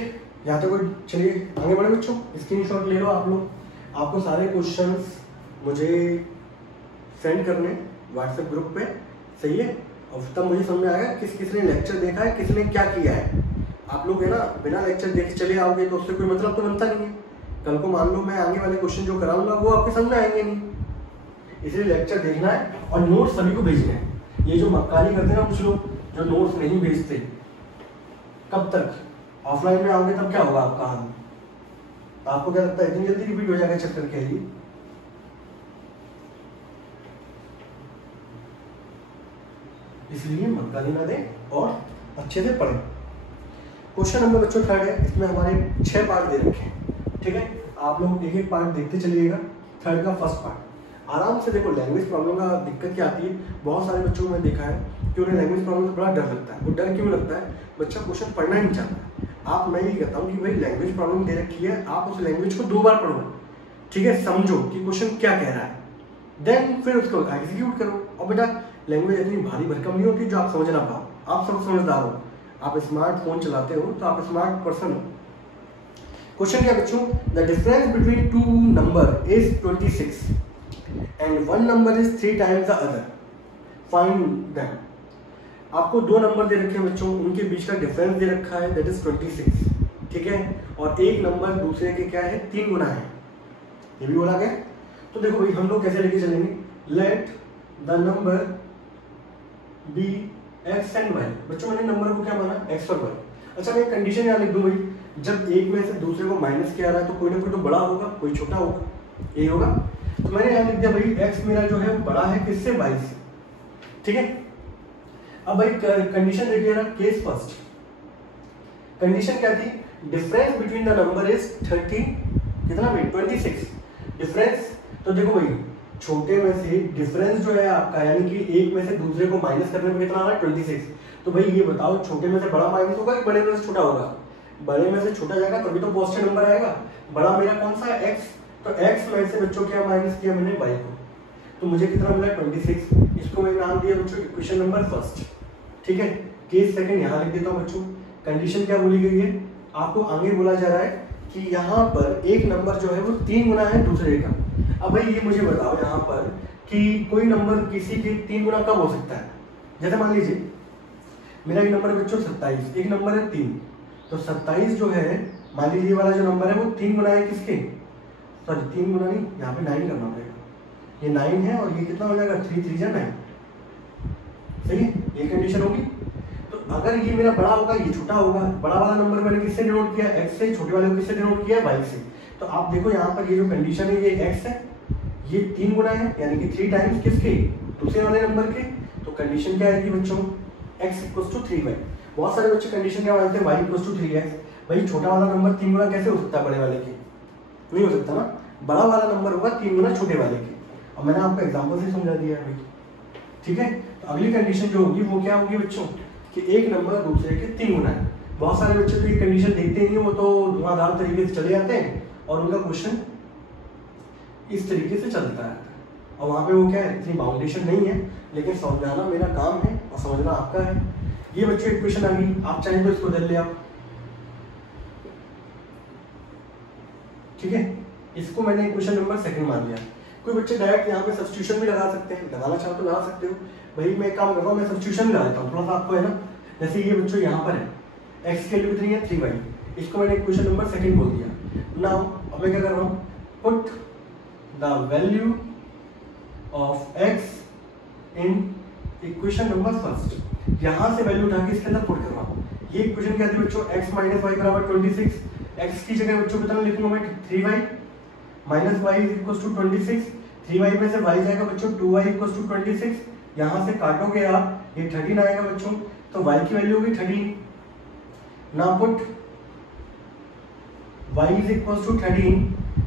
यहाँ तक कोई, चलिए आगे बढ़े बच्चों, स्क्रीनशॉट ले लो आप लोग। आपको सारे क्वेश्चंस मुझे सेंड करने व्हाट्सएप ग्रुप पे, सही है, और तब मुझे समझ में आएगा किस किस ने लेक्चर देखा है, किसने क्या किया है। आप लोग है ना बिना लेक्चर देखे चले आओगे तो उससे कोई मतलब तो बनता नहीं है। कल को मान लो मैं आगे वाले क्वेश्चन जो कराऊंगा वो आपके समझ में आएंगे नहीं, इसलिए लेक्चर देखना है और नोट्स सभी को भेजने हैं। ये जो मक्कारी करते हैं ना कुछ लोग जो नोट्स नहीं भेजते, कब तक ऑफलाइन में आओगे तब क्या होगा आपका हाल? आपको क्या लगता है इतनी जल्दी रिपीट हो जाएगा चक्कर के लिए? इसलिए मक्कारी ना दें और अच्छे से पढ़ें। क्वेश्चन नंबर बच्चों 3 है, इसमें हमारे 6 पार्ट दे रखे हैं, ठीक है। आप लोग एक एक पार्ट देखते चलिएगा। 3 का फर्स्ट पार्ट आराम से देखो। लैंग्वेज प्रॉब्लम का दिक्कत क्या आती है, बहुत सारे बच्चों को मैं देखा है कि उन्हें लैंग्वेज प्रॉब्लम से बड़ा डर लगता है। वो डर क्यों लगता है, बच्चा क्वेश्चन पढ़ना नहीं चाहता। आप मैं ये कहता हूँ कि भाई लैंग्वेज प्रॉब्लम दे रखी है, आप उस लैंग्वेज को 2 बार पढ़ो, ठीक है, समझो कि क्वेश्चन क्या कह रहा है, देन फिर उसको एग्जीक्यूट करो। और बेटा लैंग्वेज इतनी भारी भरकम नहीं होती जो आप समझ ना पाओ, आप सब समझदार हो, आप स्मार्टफोन चलाते हो तो आप स्मार्ट पर्सन हो। क्वेश्चन क्या बच्चों, the difference between two number is 26 and one number is 3 times the other, find them. आपको दो नंबर दे रखे हैं बच्चों, उनके बीच का डिफरेंस दे रखा है दैट इज 26, ठीक है, और एक नंबर दूसरे के क्या है 3 गुना है, ये भी बोला गया। तो देखो भाई हम लोग कैसे लेके चलेंगे, let the number be x and y. बच्चों मैंने नंबर को क्या माना, एक्स और वाई। अच्छा मैं एक कंडीशन यहाँ लिख दूँ भाई, जब एक में से दूसरे को माइनस किया रहा है तो कोई ना कोई तो बड़ा होगा, कोई छोटा होगा, यही होगा। तो मैंने यहाँ लिख दिया भाई एक्स मेरा जो है बड़ा है किससे, वाई से, ठीक है। अब भाई कंडीशन देखिए ना, केस फर्स्ट कंडीशन क्या थी, difference between the number is 30 कितना भाई 26 डिफरेंस। तो देखो भाई छोटे में से डिफरेंस जो है आपका, यानी कि एक में से दूसरे को माइनस करने में कितना आ रहा है 26। तो भाई ये बताओ छोटे में से बड़ा माइनस होगा कि बड़े में से छोटा होगा, बड़े में से छोटा जाएगा तभी तो पॉजिटिव नंबर आएगा। बड़ा मेरा कौन सा है, एक्स, तो एक्स में से बच्चों क्या माइनस किया मैंने, वाई को, तो मुझे कितना मिला 26। इसको मैंने नाम दिया बच्चों इक्वेशन नंबर फर्स्ट, ठीक है। केस सेकंड यहाँ लिख देता हूँ बच्चों। कंडीशन क्या बोली गई है, आपको आगे बोला जा रहा है कि यहाँ पर एक नंबर जो है वो 3 गुना है दूसरे का। अब भाई ये मुझे बताओ यहाँ पर कि कोई नंबर किसी के 3 गुना कब हो सकता है। जैसे मान लीजिए मेरा एक नंबर है बच्चों 27, एक नंबर है 3, तो 27 जो है मान लीजिए वाला जो नंबर है वो 3 गुना है किसके, सॉरी 3 गुना नहीं, यहाँ पे 9 करना पड़ेगा, ये 9 है और ये कितना हो जाएगा 3 3 जा 9, सही है, ये कंडीशन होगी। तो अगर ये मेरा बड़ा होगा ये छोटा होगा, बड़ा वाला नंबर मैंने किससे डिनोट किया, एक्स से, छोटे वाले को किससे डिनोट किया, वाई से। तो आप देखो यहाँ पर ये जो कंडीशन है ये एक्स है, ये 3 गुना है यानी कि 3 टाइम्स किसके, दूसरे वाले नंबर के। तो कंडीशन क्या आएगी बच्चों, x इक्वल्स टू 3y। बहुत सारे बच्चे कंडीशन क्या मानते हैं, y इक्वल्स टू 3x। भाई छोटा वाला नंबर 3 गुना कैसे हो सकता है बड़े वाले के, नहीं हो सकता ना, बड़ा वाला नंबर होगा 3 गुना छोटे वाले के। और मैंने आपको एग्जांपल से समझा दिया है भाई, ठीक है। तो अगली कंडीशन जो होगी वो क्या होगी बच्चों, कि एक नंबर दूसरे के 3 गुना है। बहुत सारे बच्चे तो ये कंडीशन देखते ही नहीं, वो तो धुआंधार तरीके से चले जाते हैं और उनका क्वेश्चन इस तरीके से चलता है, और वहाँ पे वो क्या है, इतनी बाउंडेशन नहीं है, लेकिन समझाना मेरा काम है और समझना आपका है। ये बच्चों इक्वेशन आ गई, आप चाहें तो इसको जल ले आओ, ठीक है। इसको मैंने इक्वेशन नंबर सेकंड मान लिया। कोई बच्चे डायरेक्ट यहाँ पे सब्स्टिट्यूशन भी लगा सकते हैं, लगाना चाहो तो लगा सकते हो। भाई मैं एक काम कर रहा हूँ, मैं सब्स्टिट्यूशन लगा देता हूँ, थोड़ा सा आपको है ना। जैसे ये बच्चों यहाँ पर है एक्स की वैल्यू कितनी है 3y, इसको मैंने इक्वेशन नंबर सेकंड बोल दिया। नाउ अब मैं क्या कर रहा हूँ, put the value of x in equation number first. यहाँ से वैल्यू उठा के इसके अंदर पुट कर रहा हूँ। ये इक्वेशन क्या थी बच्चों, x माइनस वाई बराबर 26। x की जगह बच्चों कितना लिखूंगा मैं 3y minus y is equal to 26। 3y में से y जाएगा बच्चों 2y इक्वल टू 26। यहाँ से काटोगे आप, ये 13 आएगा बच्चों, तो y की वैल्यू होगी 13। Now put y is equal to 13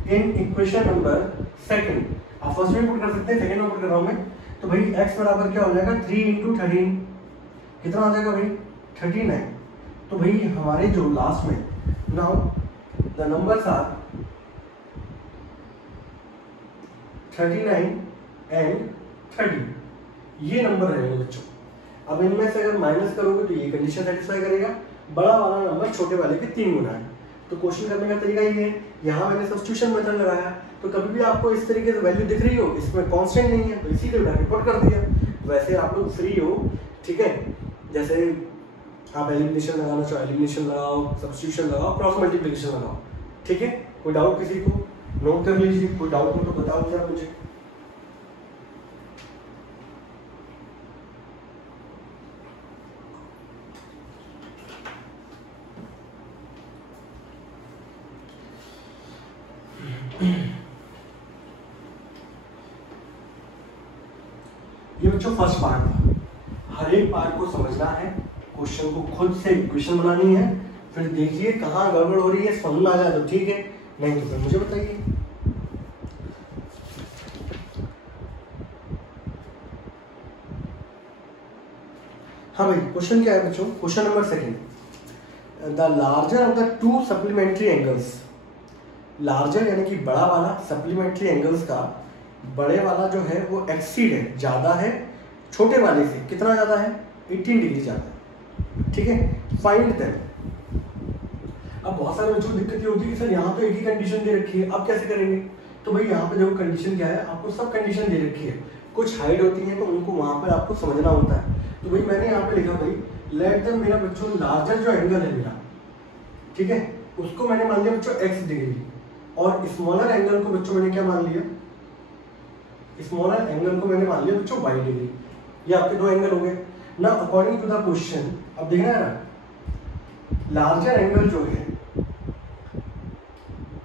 in equation number second. आप फर्स्ट में पुट कर सकते हैं, सेकंड में पुट कर रहा हूं मैं। तो भाई x बराबर क्या हो जाएगा 3 इंटू 13, कितना आ जाएगा भाई 39। तो भाई हमारे जो लास्ट में now the numbers are 39 and 30, ये नंबर रहेंगे बच्चों। अब इनमें से अगर माइनस करोगे तो ये कंडीशन सेटिस्फाई करेगा, बड़ा वाला नंबर छोटे वाले के 3 गुना है। तो क्वेश्चन करने का तरीका ये है, यहाँ मैंने सब्स्टिट्यूशन मेथड लगाया, तो कभी भी आपको इस तरीके से वैल्यू दिख रही हो, इसमें कांस्टेंट नहीं है तो इसीलिए उठा के पुट कर दिया। वैसे आप लोग फ्री हो, ठीक है। जैसे आप एलिमिनेशन लगाना चाहो एलिमिनेशन लगाओ, सब्स्टिट्यूशन लगाओ, क्रॉस मल्टीप्लिकेशन लगाओ, ठीक है। कोई डाउट किसी को नोट कर लीजिए, कोई डाउट हो तो बताओ जरा मुझे। ये बच्चों फर्स्ट पार्ट था, हर एक पार्ट को समझना है, क्वेश्चन को खुद से इक्वेशन बनानी है, फिर देखिए कहाँ गड़बड़ हो रही है, समझ में आ जाए तो ठीक है, नहीं तो फिर मुझे बताइए। हाँ भाई क्वेश्चन क्या है बच्चों, question number second, the larger of the two supplementary angles. Larger यानी कि बड़ा वाला, सप्लीमेंट्री एंगल्स का बड़े वाला जो है वो एक्सीड है, ज़्यादा है छोटे वाले से, कितना ज़्यादा है 18 डिग्री ज़्यादा, ठीक है। Find them. अब बहुत सारे बच्चों को दिक्कत ये होती है कि सर यहाँ तो एक ही कंडीशन दे रखी है, अब कैसे करेंगे। तो भाई यहाँ पे देखो कंडीशन क्या है, आपको सब कंडीशन दे रखी है, कुछ हाइड होती है तो उनको वहाँ पर आपको समझना होता है। तो भाई मैंने यहाँ पे लिखा भाई लेट देम, मेरा बच्चों लार्जर जो एंगल है मेरा, ठीक है, उसको मैंने मान लिया बच्चों x डिग्री, और स्मॉलर एंगल को बच्चों मैंने क्या मान लिया, स्मॉलर एंगल को मैंने मान लिया बच्चों y डिग्री। ये आपके दो एंगल हो गए ना अकॉर्डिंग टू द क्वेश्चन। अब देखना है ना, लार्जर एंगल जो है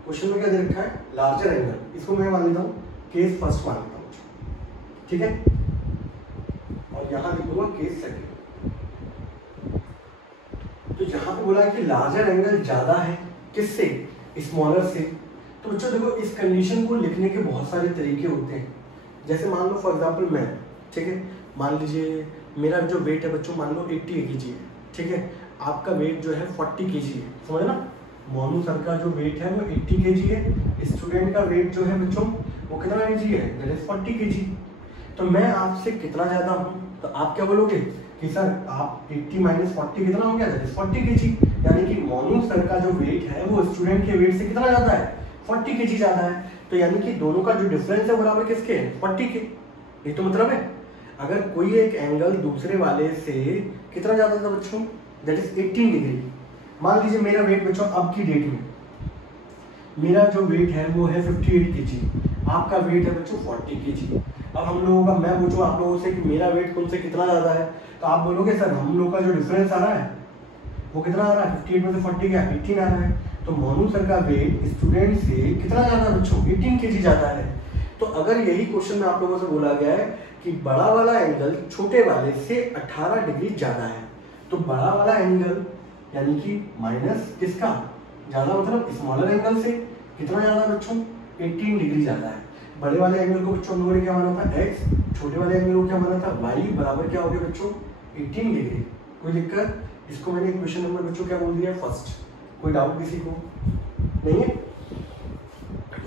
क्वेश्चन में क्या दे रखा है, लार्जर एंगल, इसको मैं मान लेता हूँ केस फर्स्ट मान लेता हूँ, ठीक है, और यहाँ लिखूंगा केस सेकंड। तो यहाँ पे बोला है कि लार्जर एंगल ज्यादा है किससे, स्मॉलर से। तो बच्चों देखो इस कंडीशन को लिखने के बहुत सारे तरीके होते हैं। जैसे मान लो फॉर एग्जांपल मैं, ठीक है, मान लीजिए मेरा जो वेट है बच्चों मान लो 80 kg है, ठीक है, आपका वेट जो है 40 kg है, समझ ना। मोनू सर का जो वेट है वो 80 kg है, स्टूडेंट का वेट जो है बच्चों वो कितना kg है, दैट इज 40 kg। तो मैं आपसे कितना ज्यादा हूँ, तो आप क्या बोलोगे कि सर आप 80 माइनस 40 कितना हो गया, दैट इज 40 kg। यानी कि मोनू सर का जो वेट है वो स्टूडेंट के वेट से कितना ज्यादा है, 40 kg ज्यादा है। तो यानी कि दोनों का जो डिफरेंस है बराबर किसके है, 40 के। ये तो मतलब है अगर कोई एक एंगल दूसरे वाले से कितना ज्यादा था बच्चों, दैट इज 18 डिग्री। मान लीजिए मेरा वेट बच्चों अब की डेट में मेरा जो वेट है वो है 58 kg, आपका वेट है बच्चों 40 kg। अब हम लोगों का, मैं पूछूं आप लोगों से कि मेरा वेट तुमसे कितना ज्यादा है, तो आप बोलोगे सर हम लोग का जो डिफरेंस आ रहा है वो कितना आ रहा है, 58 में से 40 गया 18 आ रहा है। तो मोनू सर का वेट स्टूडेंट से कितना ज्यादा बच्चों, 18 kg ज्यादा है। तो अगर यही क्वेश्चन में आप लोगों से बोला गया है कि बड़ा वाला एंगल छोटे वाले से 18 डिग्री ज्यादा है, तो बड़ा वाला एंगल यानी कि माइनस किसका ज्यादा, मतलब स्मॉलर एंगल से कितना ज्यादा बच्चों, 18 डिग्री ज्यादा है। बड़े वाले एंगल को बच्चों लोगों ने क्या माना था x, छोटे वाले एंगल को क्या माना था y, बराबर क्या हो गया बच्चों 18 डिग्री। कोई दिक्कत, इसको मैंने क्वेश्चन नंबर बच्चों क्या बोल दिया फर्स्ट, कोई डाउट किसी को नहीं है।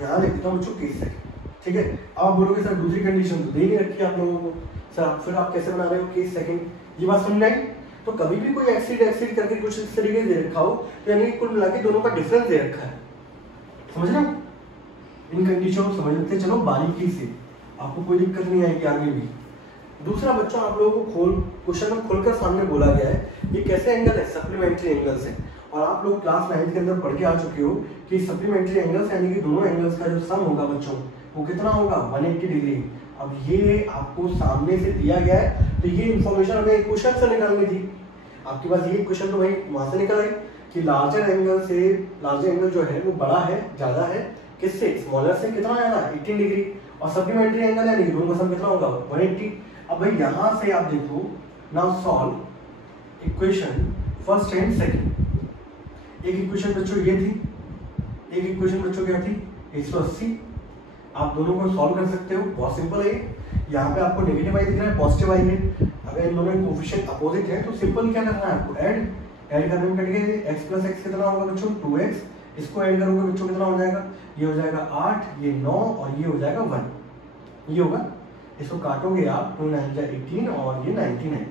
यहाँ लिख देता हूँ बच्चों केस सेकंड, ठीक है। अब आप बोलोगे सर दूसरी कंडीशन तो दे नहीं रखी आप लोगों को, सर फिर आप कैसे बना रहे हो केस सेकंड, ये बात समझ आई। तो कभी भी कोई एक्सीड करके कुछ इस तरीके से दे रखा हो तो यानी कुल मिला के दोनों का डिफरेंस दे रखा है, समझ रहे हो। इन कंडीशन को समझते चलो बारीकी से, आपको कोई दिक्कत नहीं आएगी आगे भी। दूसरा बच्चों आप लोगों को क्वेश्चन में खोलकर सामने बोला गया है ये कैसे एंगल है, सप्लीमेंट्री एंगल्स है। और आप लोग क्लास 9 के अंदर पढ़ के आ चुके हो कि सप्लीमेंट्री एंगल्स यानी कि दोनों एंगल्स का जो सम होगा बच्चों वो कितना होगा 180 डिग्री। अब ये आपको सामने से दिया गया है तो ये इन्फॉर्मेशन हमें क्वेश्चन से निकालनी थी। आपके पास ये क्वेश्चन तो भाई वहां से निकल आई कि लार्जर एंगल जो है वो बड़ा है, ज्यादा है किससे, स्मॉलर से, कितना ज्यादा 18 डिग्री, और सप्लीमेंट्री एंगल यानी कि दोनों का सम कितना होगा 180। अब भाई यहां से आप देखो, now solve equation first and second. एक इक्वेशन बच्चों ये थी, एक इक्वेशन बच्चों क्या थी 180। आप दोनों को सॉल्व कर सकते हो, बहुत सिंपल है। यहाँ पे आपको नेगेटिव आई दिख रहा है, पॉजिटिव आई है। अगर इन दोनों कोफिशिएंट अपोजिट है तो सिंपल क्या करना है आपको, ऐड करने में कटेगा x प्लस एक्स कितना होगा बच्चों 2x, इसको ऐड करोगे बच्चों कितना हो जाएगा, ये हो जाएगा 8, ये 9 और ये हो जाएगा 1, ये होगा। इसको काटोगे आप 2 9 जा 18 और ये 99,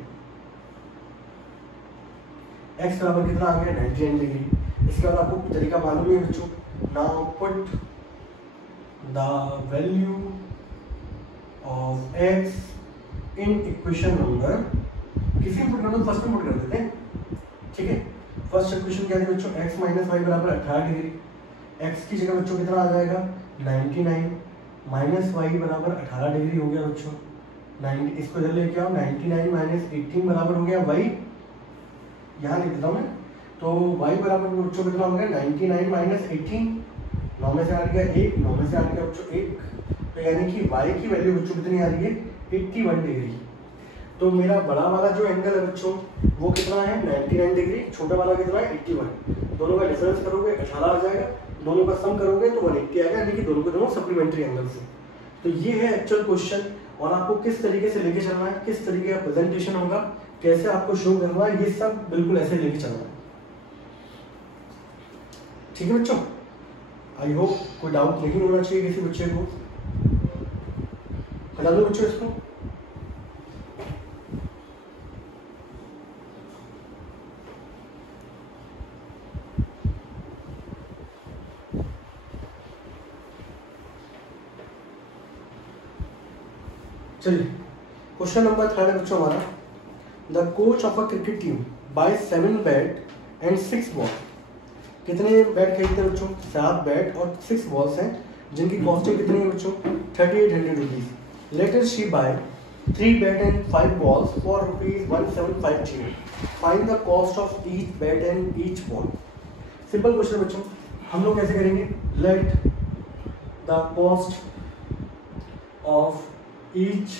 x बराबर कितना आ गया 99 डिग्री। इसके बाद आपको तरीका मालूम है बच्चों, now put the value of x in equation number, किसी भी पुट फर्स्ट में पुट कर देते हैं, ठीक है। फर्स्ट इक्वेशन क्या थी बच्चों, x माइनस वाई बराबर 18 डिग्री। x की जगह बच्चों कितना आ जाएगा 99, माइनस वाई बराबर 18 डिग्री हो गया बच्चों 90, इसको इधर लेके आओ 99 माइनस 18 बराबर हो गया y, यहाँ लिख देता हूँ मैं। तो y बराबर बच्चों कितना हो गया 99 माइनस 18, 9 में से आ गया 1, 9 में से आ गया बच्चों 1, तो यानी कि y की वैल्यू बच्चों कितनी आ रही है 81 डिग्री। तो मेरा बड़ा वाला जो एंगल है बच्चों वो कितना है 99 डिग्री, छोटा वाला कितना है 81। दोनों का डिफरेंस करोगे 18 आ जाएगा, दोनों का सम करोगे तो 180 आएगा, यानी कि दोनों को दोनों सप्लीमेंट्री एंगल से। तो ये है एक्चुअल क्वेश्चन, और आपको किस तरीके से लेके चलना है, किस तरीके का प्रेजेंटेशन होगा, कैसे आपको शो करना है, ये सब बिल्कुल ऐसे लेके चलना है, ठीक है बच्चों। आई होप कोई डाउट नहीं होना चाहिए किसी बच्चे को। बता दो बच्चों इसको। चलिए क्वेश्चन नंबर 3 है बच्चों हमारा, the coach of a cricket team buy 7 bat and 6 ball. कितने बैट खरीदते हैं बच्चों? 7 बैट और 6 बॉल्स हैं जिनकी कॉस्टिंग कितनी है बच्चों? 3800 rupees. Later she buy 3 bat and 5 balls for rupees 1750। Find the cost of each bat and each ball. Simple question बच्चों, हम लोग कैसे करेंगे? Let the cost of each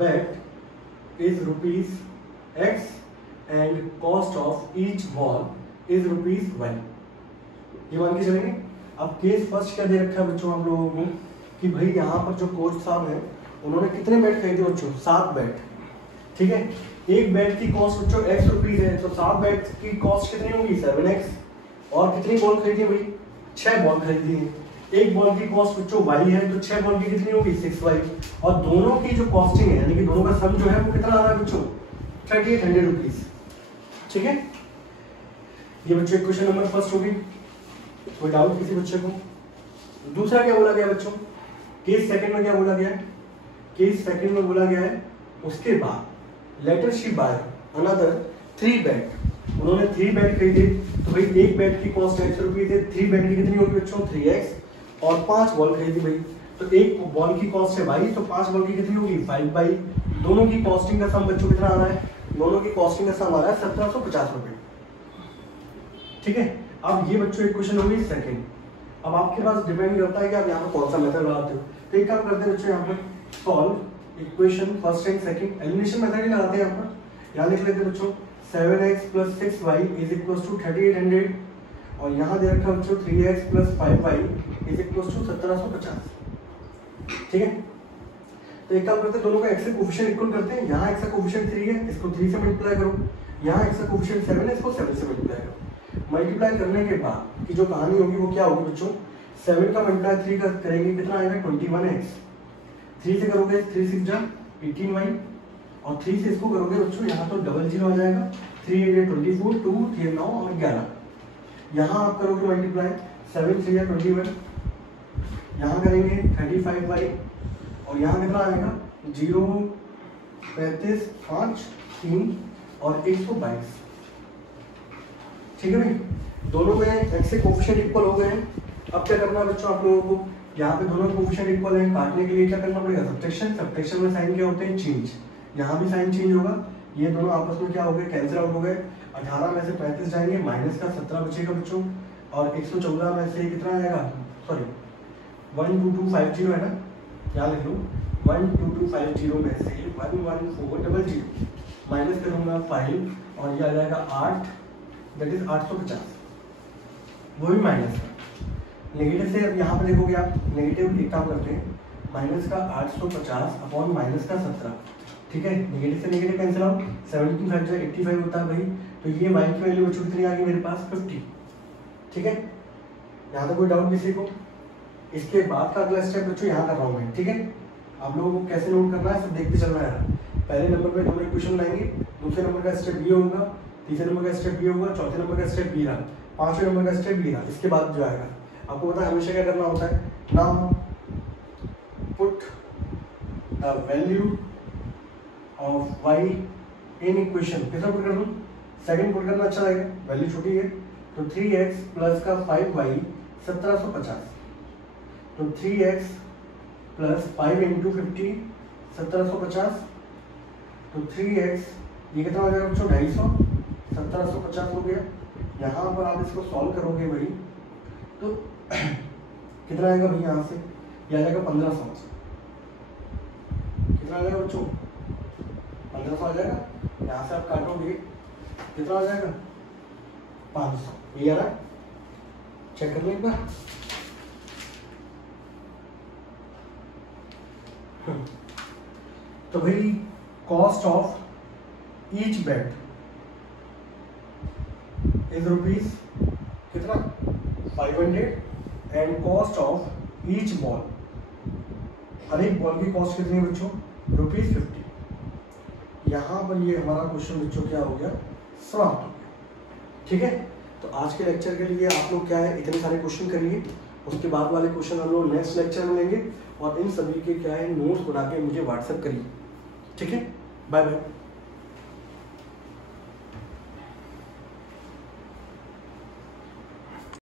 bet is rupees x and cost of each ball is rupees y। ये मान के चलेंगे। अब केस फर्स्ट क्या दे रखा है बच्चों हम लोगों को कि भाई यहाँ पर जो कोच साहब हैं उन्होंने कितने बैट खरीदे बच्चों? 7 बैट। ठीक है, एक बैट की कॉस्ट बच्चों x रुपीज है, तो 7 बैट की कॉस्ट कितनी होगी? 7x। और कितनी बॉल खरीदी है भाई? 6 बॉल खरीदी है। एक बॉल की कॉस्ट बच्चों y है, तो 6 बॉल की कितनी होगी? 6y। और दोनों की जो कॉस्टिंग है यानी कि दोनों का सम जो है वो कितना आ रहा है बच्चों? 3800 रुपीज। ठीक है, ये बच्चों क्वेश्चन नंबर फर्स्ट होगी। कोई डाउट किसी बच्चे को? दूसरा क्या बोला गया बच्चों? केस सेकंड में क्या बोला गया है? केस सेकंड में बोला गया है उसके बाद later she buy another 3 bat. उन्होंने 3 बैट खरीदे, तो भाई एक बैट की कॉस्ट x रुपीज है, 3 बैट की कितनी होगी बच्चों? 3x। और 5 बॉल खरीदी भाई, तो एक बॉल की कॉस्ट है y, तो 5 बॉल की कितनी होगी? 5y। दोनों की कॉस्टिंग का सम बच्चों कितना आ रहा है? दोनों की कॉस्टिंग का सम आ रहा है 1750 रुपए। ठीक है, अब ये बच्चों एक क्वेश्चन होगी सेकंड। अब आपके पास डिपेंड करता है कि आप यहाँ पर कौन सा मेथड लगाते हो। तो एक काम करते हैं बच्चों, यहाँ पर solve equation first and second, elimination method ही लगाते हैं। यहाँ पर यहाँ लिख लेते हैं बच्चों 7x + 6y = 3800 और यहाँ दे रखा बच्चों 3x + 5y = 1750। ठीक है, तो एक काम करते हैं, दोनों का x का कोएफिशिएंट इक्वल करते हैं। यहाँ x का कोएफिशिएंट 3 है, इसको 3 से मल्टीप्लाई करो। यहाँ x का कोएफिशिएंट 7 है, इसको 7 से मल्टीप्लाई करो। मल्टीप्लाई करने के बाद की जो कहानी होगी वो क्या होगी बच्चों? 7 का मल्टीप्लाई 3 का करेंगे, कितना आएगा? 21x। 3 से करोगे 3 6 जा 18y और 3 से इसको करोगे बच्चों यहाँ तो डबल 0 आ जाएगा। 3 8 24, 2 3 9 और 11। यहाँ आप करोगे मल्टीप्लाई 7 3 21, यहाँ करेंगे 35y और यहाँ कितना आएगा? 0 35 5 3 और 122। ठीक है भाई, दोनों में x के कोएफिशिएंट इक्वल हो गए हैं। अब क्या करना है बच्चों आप लोगों को? यहाँ पे दोनों कोएफिशिएंट इक्वल हैं, काटने के लिए क्या करना पड़ेगा? सब्ट्रैक्शन। सब्ट्रैक्शन में साइन क्या होते हैं? चेंज। यहाँ भी साइन चेंज होगा, ये दोनों आपस में क्या हो गए? कैंसिल आउट हो गए। 18 में से 35 जाएंगे, माइनस का 17 बचेगा बच्चों और 114 में से कितना आएगा? सॉरी 12250 है ना, यहाँ लिख लो 12250 में से 11400 माइनस करूंगा 5 और ये आ जाएगा 8, दैट इज 850। वो भी माइनस का नेगेटिव से। अब यहाँ पे देखोगे आप नेगेटिव एक काम करते हैं, माइनस का 850 अपॉन माइनस का 17। ठीक है, नेगेटिव से नेगेटिव कैंसिल आउट, 17 5 85 होता है भाई। तो ये y की वैल्यू बच्चों कितनी आ गई मेरे पास? 50। ठीक है, यहाँ तक कोई डाउट किसी को? इसके बाद का अगला स्टेप बच्चों यहाँ कर रहा हूँ मैं। ठीक है, आप लोगों को कैसे नोट करना है सब देखते चलना है। पहले नंबर पे दोनों इक्वेशन लाएंगे, दूसरे नंबर का स्टेप ये होगा, तीसरे नंबर का स्टेप ये होगा, चौथे नंबर का स्टेप ये रहा, पांचवें नंबर का स्टेप ये रहा। इसके बाद जो आएगा आपको पता है हमेशा क्या करना होता है? Now put the value of y in equation. कितना पुट कर दूं? सेकंड पुट करना अच्छा रहेगा, वैल्यू छोटी है। तो 3x प्लस का 5y 1750। तो 3x प्लस 5 इंटू 50 1750। तो 3x ये कितना हो जाएगा बच्चों? 250। 1750 हो गया। यहाँ पर आप इसको सॉल्व करोगे भाई तो कितना आएगा भाई? यहाँ से ये आ जाएगा 1500। कितना आ जाएगा बच्चों? 1500 आ जाएगा। यहाँ से आप काटोगे कितना आ जाएगा? 500। ये आ रहा है, चेक कर लो एक बार। तो भाई cost of each bat is rupees कितना? 500 and cost of each ball हर एक बॉल की कॉस्ट कितनी है बच्चों? ₹50। यहाँ पर ये हमारा क्वेश्चन बच्चों क्या हो गया? समाप्त हो गया। ठीक है, तो आज के लेक्चर के लिए आप लोग क्या है इतने सारे क्वेश्चन करिए, उसके बाद वाले क्वेश्चन हम लोग नेक्स्ट लेक्चर में लेंगे, और इन सभी के क्या है नोट्स बना के मुझे व्हाट्सएप करिए। ठीक है, बाय बाय।